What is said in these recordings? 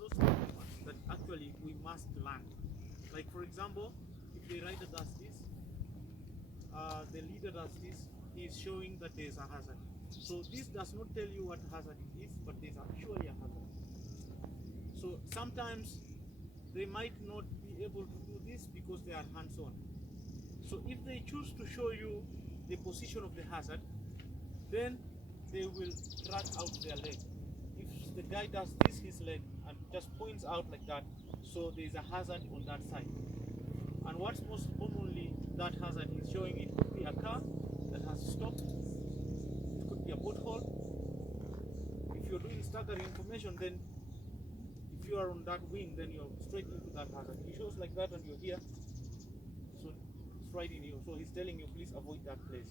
those common ones that actually we must learn. Like for example, if the rider does this, the leader does this, he is showing that there is a hazard. So this does not tell you what hazard it is, but there is actually a hazard. So sometimes they might not be able to do this because they are hands-on. So if they choose to show you the position of the hazard, then they will drag out their leg. If the guy does this, his leg, and just points out like that, so there is a hazard on that side. And what's most commonly that hazard is showing, it could be a car that has stopped, it could be a pothole. If you're doing staggering information, then if you are on that wing, then you're straight into that hazard. He shows like that and you're here, so it's right in you. So he's telling you, please avoid that place.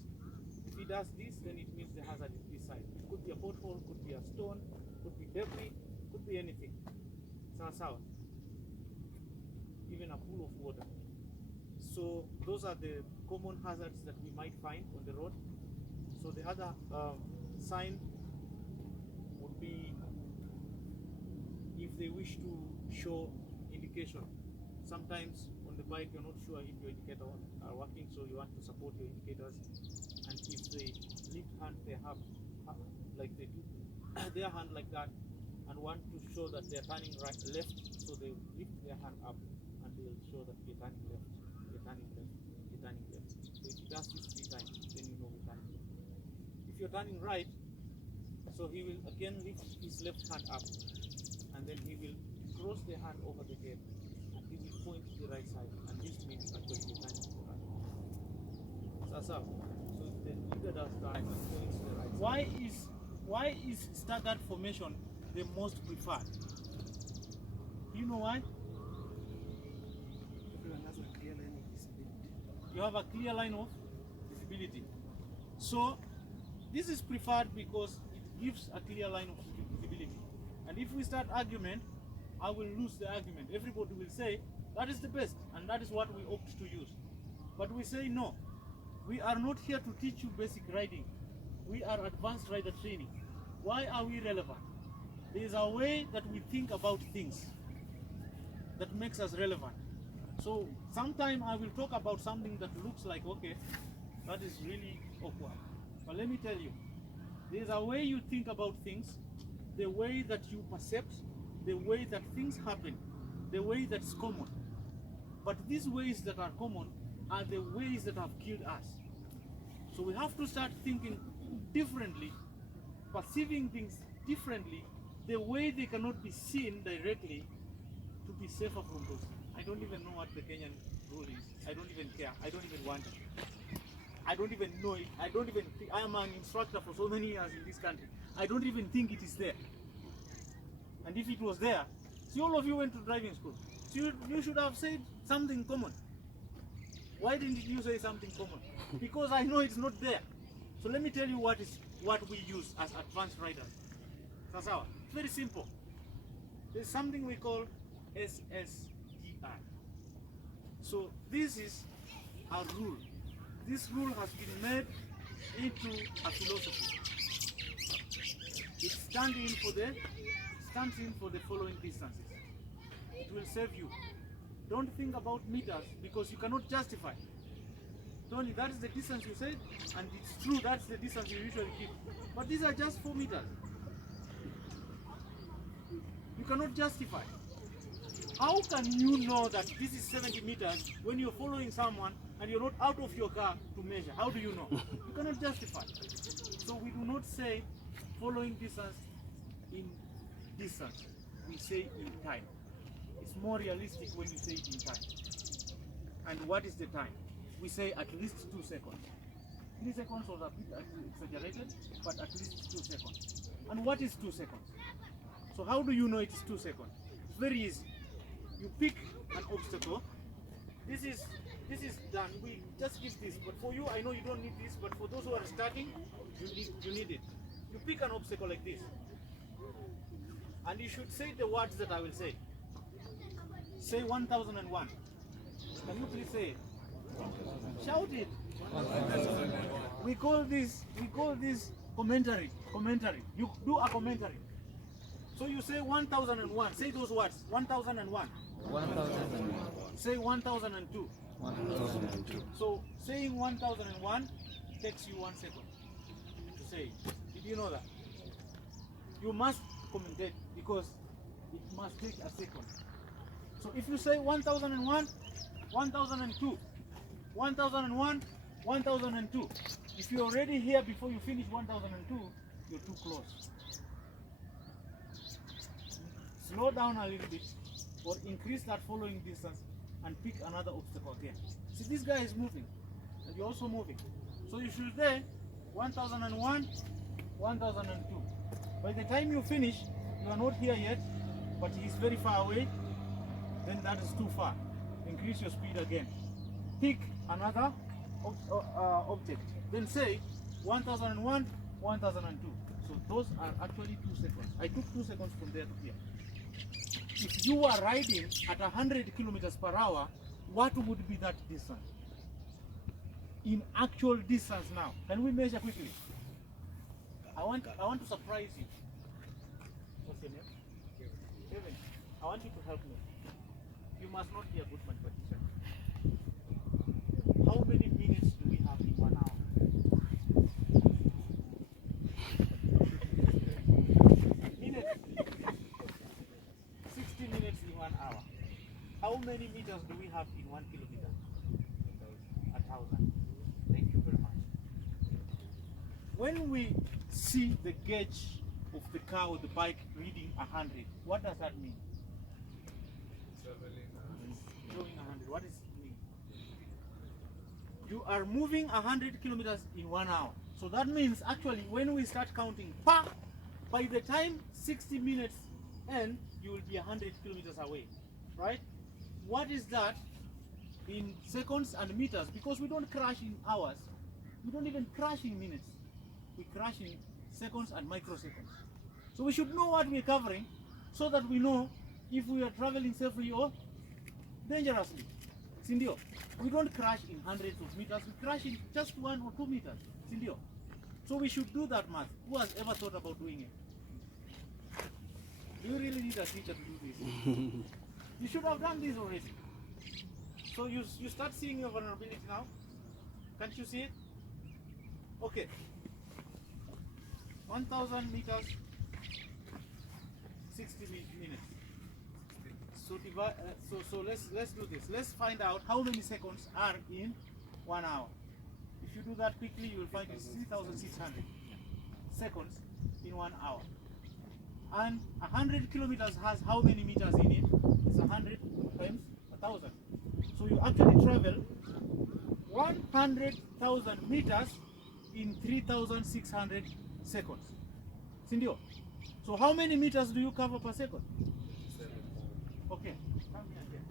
If he does this, then it means the hazard is this side. It could be a pothole, could be a stone, could be debris, could be anything. Sawa. Even a pool of water. So those are the common hazards that we might find on the road. So the other sign would be if they wish to show indication. Sometimes on the bike you're not sure if your indicators are working, so you want to support your indicators. And if they lift hand, they have like they do their hand like that, and want to show that they're turning left, so they lift their hand up and they'll show that they're turning left, they're turning left, they're turning left. So if he does this 3 times, then you know we're turning left. If you're turning right, so he will again lift his left hand up, and then he will cross the hand over the head, and he will point to the right side, and this means actually you're turning to the right. So the leader does that and points to the right side. Why is staggered formation the most preferred? You know why? Everyone has a clear line of visibility. You have a clear line of visibility. So this is preferred because it gives a clear line of visibility. And if we start argument, I will lose the argument. Everybody will say that is the best and that is what we opt to use. But we say no. We are not here to teach you basic riding. We are advanced rider training. Why are we relevant? There is a way that we think about things that makes us relevant. So sometime I will talk about something that looks like, okay, that is really awkward. But let me tell you, there is a way you think about things, the way that you perceive, the way that things happen, the way that's common. But these ways that are common are the ways that have killed us. So we have to start thinking differently, perceiving things differently, the way they cannot be seen directly, to be safer from those. I don't even know what the Kenyan rule is. I don't even care. I don't even want it. I don't even know it. I don't even think. I am an instructor for so many years in this country. I don't even think it is there. And if it was there, see, all of you went to driving school. So you should have said something common. Why didn't you say something common? Because I know it's not there. So let me tell you what we use as advanced riders. Sasawa. It's very simple. There's something we call SSDI. So this is a rule. This rule has been made into a philosophy. It stands in for the following distances. It will save you. Don't think about meters because you cannot justify. Tony, that is the distance you said, and it's true, that's the distance you usually keep. But these are just 4 meters. You cannot justify. How can you know that this is 70 meters when you're following someone and you're not out of your car to measure? How do you know? You cannot justify. So we do not say following distance in distance. We say in time. It's more realistic when you say it in time. And what is the time? We say at least 2 seconds. 3 seconds was a bit exaggerated, but at least 2 seconds. And what is 2 seconds? So how do you know it is 2 seconds? It's very easy. You pick an obstacle. This is done. We just give this. But for you, I know you don't need this. But for those who are starting, you need it. You pick an obstacle like this, and you should say the words that I will say. Say 1001. Can you please say it? Shout it. We call this commentary. You do a commentary. So you say 1001. Say those words. 1001. 1001. Say 1002. 1002. So saying 1001 takes you 1 second to say it. Did you know that? You must commentate because it must take a second. So if you say 1001, 1002, 1001, 1002, if you're already here before you finish 1002, you're too close. Slow down a little bit or increase that following distance and pick another obstacle again. See, this guy is moving and you're also moving. So you should say 1001, 1002. By the time you finish, you are not here yet, but he's very far away, then that is too far. Increase your speed again. Pick another object. Then say 1001, 1002. So those are actually 2 seconds. I took 2 seconds from there to here. If you are riding at 100 kilometers per hour, what would be that distance? In actual distance now. Can we measure quickly? I want to surprise you. What's your name? Kevin. I want you to help me. You must not be a good mathematician. How many minutes do we have in 1 hour? Minutes. 60 minutes in 1 hour. How many meters do we have in 1 kilometer? 1,000. Thank you very much. When we see the gauge of the car or the bike reading 100, what does that mean? Showing 100. What does it mean? You are moving 100 kilometers in 1 hour. So that means actually when we start counting, by the time 60 minutes end, you will be 100 kilometers away, right? What is that in seconds and meters? Because we don't crash in hours. We don't even crash in minutes. We crash in seconds and microseconds. So we should know what we're covering so that we know if we are traveling safely or dangerously. Sindio, we don't crash in hundreds of meters, we crash in just 1 or 2 meters. Sindio. So we should do that math. Who has ever thought about doing it? Do you really need a teacher to do this? You should have done this already. So you start seeing your vulnerability now? Can't you see it? Okay. 1,000 meters, 60 minutes. So divide. So let's do this. Let's find out how many seconds are in 1 hour. If you do that quickly, you will find it's 3,600 seconds in 1 hour. And 100 kilometers has how many meters in it? It's 100 times 1,000. So you actually travel 100,000 meters in 3,600 seconds. Sindio? So how many meters do you cover per second? 7. Okay. Come here again.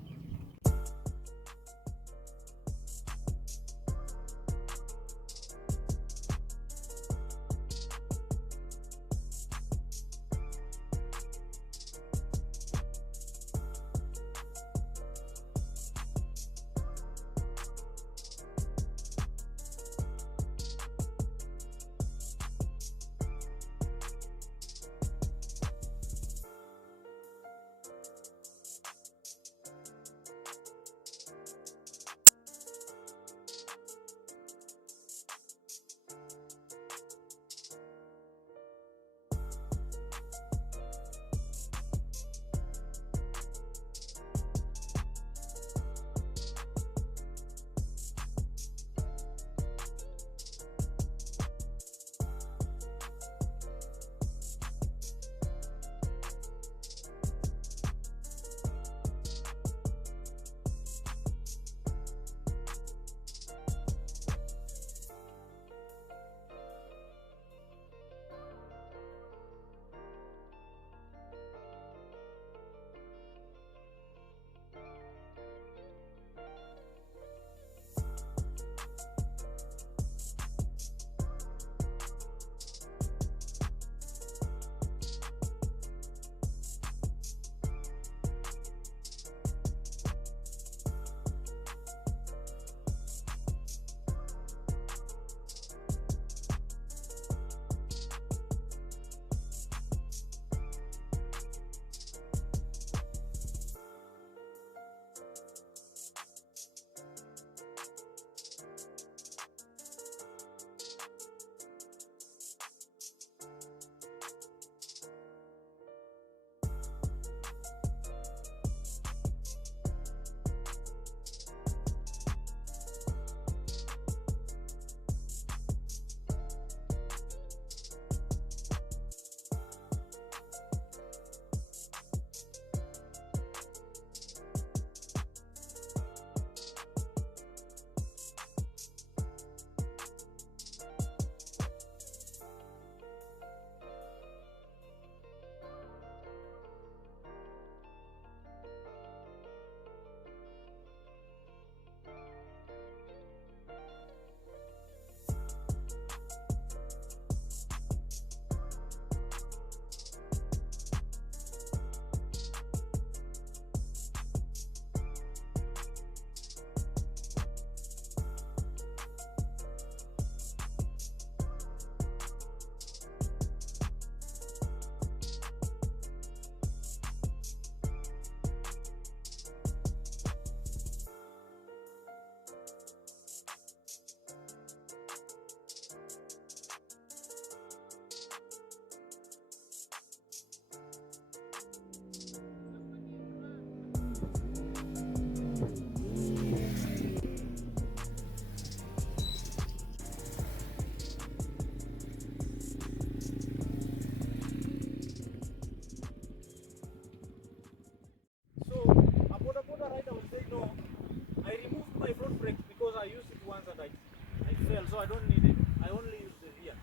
fail, so I don't need it. I only use the rear.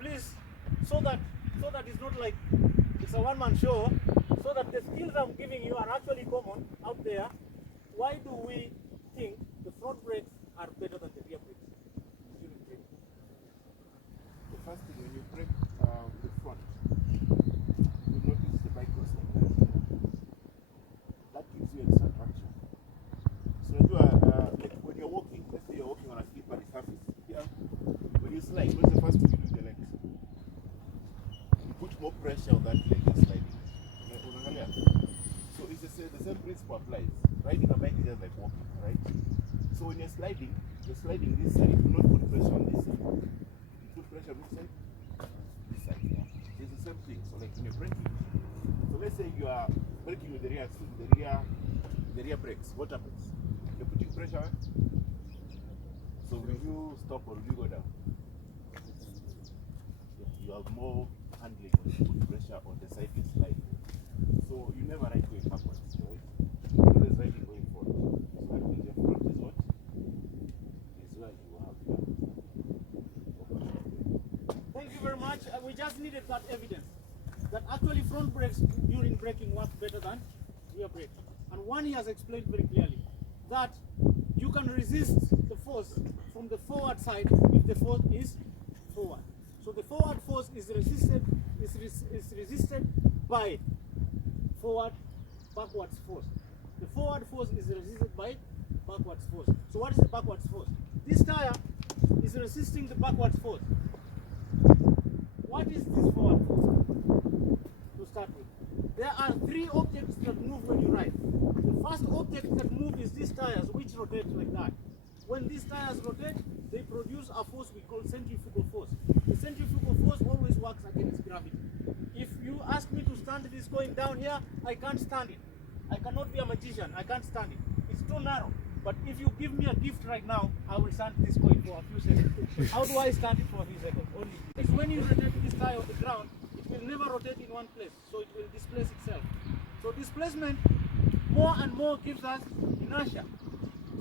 Please, so that it's not like it's a one-man show, so that the skills I'm giving you are actually common out there. Why do we think the front brakes are better than the rear brakes during braking? The first thing, when you brake the front, you notice the bike goes like that. That gives you extra traction. So like when you're walking, let's say you're walking on a slippery surface, yeah? When you slide, what's the first thing you do with the legs? You put more pressure on that leg and sliding. So it's the same principle applies. Riding a bike is just like walking, right? So when you're sliding this side, you do not put pressure on this side. You put pressure on this side, this side. It's the same thing. So like when you're braking, so let's say you are braking with the rear brakes. What happens? You're putting pressure. So will you stop or will you go down? You have more handling when you put pressure on the side you slide. So you never ride going backwards, right? You're always riding going forward. So that means your front is what? Is where you have Thank you very much. We just needed that evidence that actually front brakes during braking work better than rear brakes. And one he has explained very clearly that you can resist the force from the forward side if the force is forward. So the forward force is resisted by backwards force. The forward force is resisted by backwards force. So what is the backwards force? This tire is resisting the backwards force. What is this forward force? To start with, there are three objects that move when you ride. The first object that moves is these tires, which rotate like that. When these tires rotate, they produce a force we call centrifugal force. The centrifugal force always works against gravity. If you ask me to stand this going down here, I can't stand it. I cannot be a magician. I can't stand it. It's too narrow. But if you give me a gift right now, I will stand this coin for a few seconds. How do I stand it for a few seconds? Only. Because when you rotate this tire on the ground, it will never rotate in one place. So it will displace itself. So displacement more and more gives us inertia.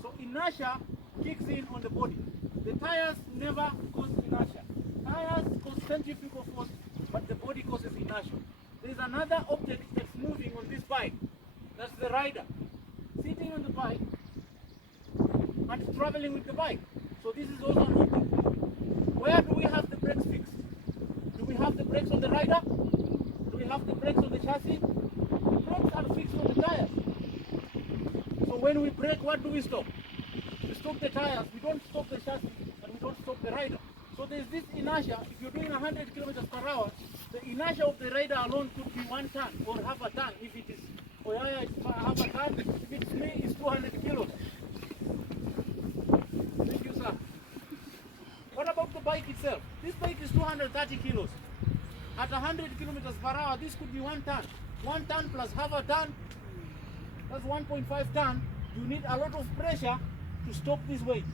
So inertia kicks in on the body. The tires never cause inertia. Tires cause centrifugal force, but the body causes inertia. There is another object that's moving on this bike. That's the rider. Sitting on the bike and traveling with the bike. So this is also an object moving. Where do we have the brakes fixed? Do we have the brakes on the rider? Do we have the brakes on the chassis? The brakes are fixed on the tires. So when we brake, what do we stop? We stop the tires, we don't stop the chassis, and we don't stop the rider. So there's this inertia. If you're doing 100 kilometers per hour, the inertia of the rider alone could be 1 ton or half a ton. If it is Oyaya, it's half a ton. If it's me, it's 200 kilos. Thank you, sir. What about the bike itself? This bike is 230 kilos. At 100 kilometers per hour, this could be 1 ton. 1 ton plus half a ton, that's 1.5 ton. You need a lot of pressure to stop this weight.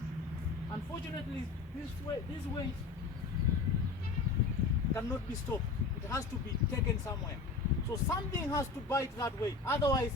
Unfortunately, this weight cannot be stopped. It has to be taken somewhere. So something has to bite that weight. Otherwise,